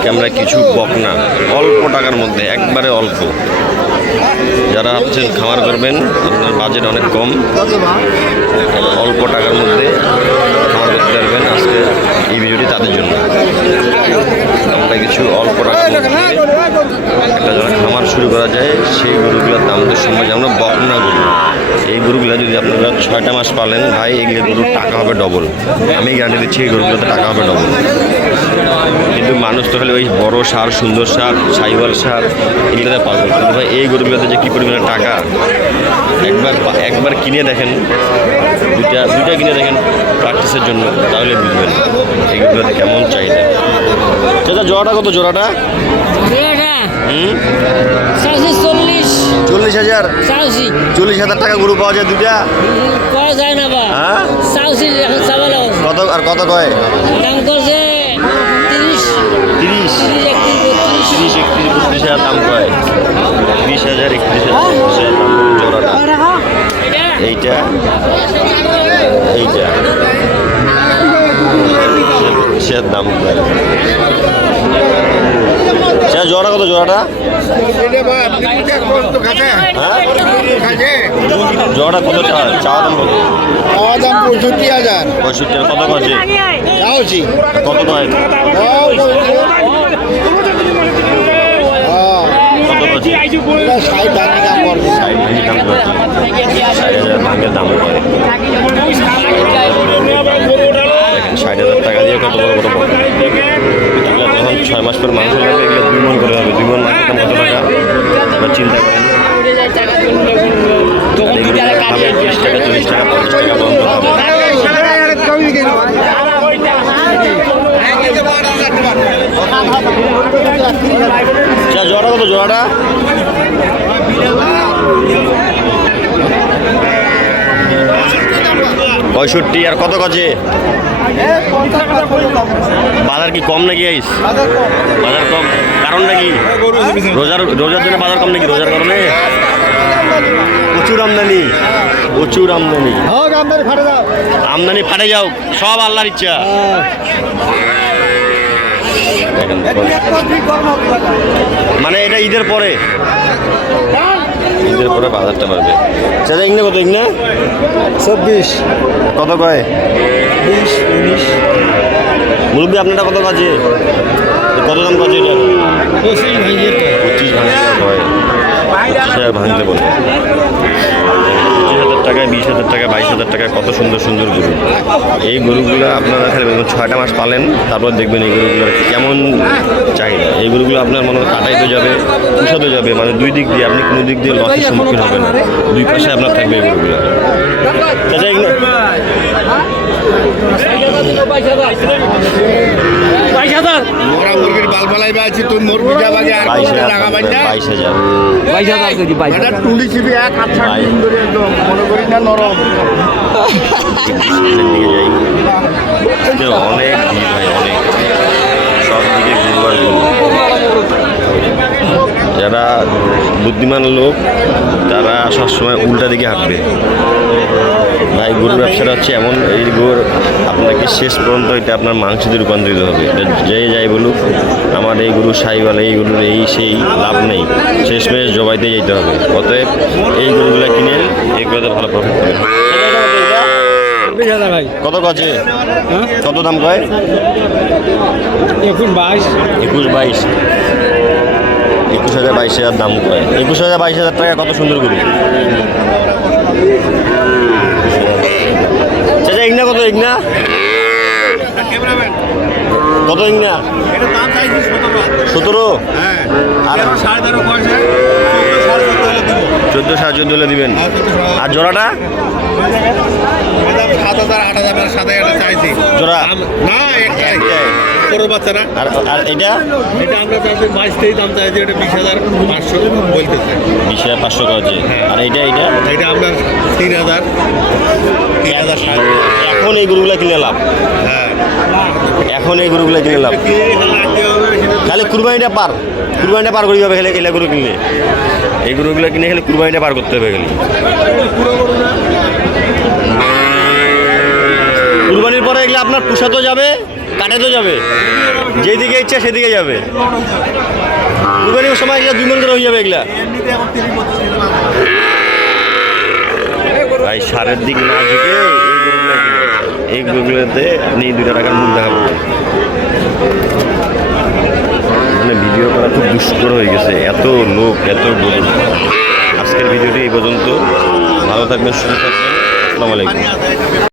আজকে আমরা কিছু বকনা অল্প টাকার মধ্যে, একবারে অল্প, যারা ভাবছেন খামার করবেন, আপনার বাজেট অনেক কম, অল্প টাকার মধ্যে খামার করতে পারবেন, আজকে এই ভিডিওটি তাদের জন্য। আমরা কিছু অল্প টাকার মধ্যে একটা যারা খামার শুরু করা যায় সেই গরুগুলোর দাম তো সময়, আমরা বকনা গরু, এই গরুগুলো যদি আপনারা 6টা মাস পালেন ভাই, এগুলো গরুর টাকা হবে ডবল, আমি গ্যারান্টি দিচ্ছি এই গরুগুলোতে টাকা হবে ডবল। কিন্তু মানুষ তো হলে ওই বড় সার, সুন্দর সার, সাইওয়াল সার এগুলোতে পাবে, কিন্তু ভাই এই গরুগুলোতে যে কী পরিমাণে টাকা, একবার কিনে দেখেন, দুইটা কিনে দেখেন প্র্যাকটিসের জন্য, তাহলে বুঝবেন এইগুলোতে কেমন চাহিদা। চাচা জোড়াটা কত? জোড়াটা 40,000 40,000 টাকা গরু পাওয়া যায় দুইটা? পাওয়া যায় না বা, হ্যাঁ কত? আর কত কয়? দাম করছে 30 31,000 দাম কয়, 30,000 31,000 দাম জোড়াটা। এইটা সে দাম কয়? সে জোড়া কত? জোড়াটা জোড়াটা কত? চাওয়া দাম কত? চাওয়া দাম 65,000। 65 কত বাজে? কত কয়? কত বাজে? 60 দাম করবে। 60,000 ভাঙের দাম করে। 60,000 টাকা দিয়ে কত বড় বড় বকনা, এগুলো যখন 6 মাস পর মাংস লাগবে, এগুলো 2 মণ করে হবে। 2 মণ মাংসের দাম কত টাকা এবার চিন্তা করেন। 30 টাকা, 40 টাকা, 50 টাকা বন্ধ হবে। জোড়া কত? জোড়াটা 65। আর কত কাছে? বাজার কি কম নাকি? আইস বাজার কম, কারণটা কি? রোজার জন্য বাজার কম নাকি? রোজার কারণে প্রচুর আমদানি, আমদানি ফাটে যাও, সব আল্লাহর ইচ্ছা। মানে এটা ঈদের পরে বাজারটা বাড়বে। চাচা ইগনা কত? ইগনা 24 কত কয়? 20 19। মুরব্বী আপনারটা কত কাছে? কত দাম কাছে? এটা 25 ভাঙতে বলে। 25,000 টাকায়, 20,000 টাকা, 22,000 টাকায় কত সুন্দর সুন্দর গরু। এই গরুগুলো আপনারা খালি 6টা মাস পালেন, তারপর দেখবেন এই গরুগুলোর কেমন চাহিদা। এই গরুগুলো আপনার মনে কাটাইতে যাবে, পুষাতে যাবে, মানে দুই দিক দিয়ে আপনি কোনো দিক দিয়ে লসের সম্মুখীন হবেন, দুই পাশে আপনার থাকবে এই গরুগুলো। চাচা এগুলো 22,000 মুরগির বালবালাই আছে তুই মোর বিঘা বাগে আর কত টাকা বাইনা 22,000 যদি 22,000 এটা টুলি চিবি এক হাত ছাড় দিন ধরে একদম মনে করি না নরম। অনেক ভাই, অনেক সব দিকে গরু আর গরু। যারা বুদ্ধিমান লোক তারা সবসময় উল্টা দিকে হাঁটবে ভাই। গরুর ব্যবসাটা হচ্ছে এমন, এই গরু আপনাকে শেষ পর্যন্ত এটা আপনার মাংসতে রূপান্তরিত হবে। যে যাই বলুক আমার এই গরু সাইওয়াল, এই গরুর এই সেই লাভ নেই, শেষমেশ জবাইতে যেতে হবে। অতএব এই গরুগুলো কিনে এগুলোতে ভালো প্রফিট হবে। কত কাছে? কত দাম কয়? 21 21,000 22,000 দাম কয়। 21,000 22,000 টাকা কত সুন্দর গরু। চাচা ইগনা কত? ইগনা কত? ইগনা 17। আর 14 14.5 হলে দিবেন। আর জোড়াটা 7,000 8,000 7,000 চাইছি জোড়া না একটাই বড় বাচ্চারা। আর এটা আমরা চাইছি 22 দাম চাইছি, এটা 20,500 বলতেছে। 20,500 কাছে। আর এটা আমরা 3,000 এখন এই গরুগুলা কিনে লাভ। হ্যাঁ এখন এই গরুগুলা কিনে লাভ। খালি কুরবানিটা পার করি যাবে খেলে এলা গরু কিনলে। এই গরুগুলো কিনে খেলে কুরবানিটা পার করতে হবে। খালি কুরবানির পরে এগুলো আপনার পোষাতেও যাবে, কাটে তো যাবে, যেদিকে ইচ্ছা সেদিকে যাবে। কুরবানির সময় এগুলা 2 মণ করে হয়ে যাবে এগুলা। ভাই সারের দিক না ঝুঁকে এই গরুগুলোতে আপনি 2 টাকার মুখ দেখাবো। মানে ভিডিও করা খুব দুষ্কর হয়ে গেছে, এত লোক এত গরু। আজকের ভিডিওটি এই পর্যন্ত। ভালো থাকবেন, সুস্থ থাকবেন। আসসালামু আলাইকুম।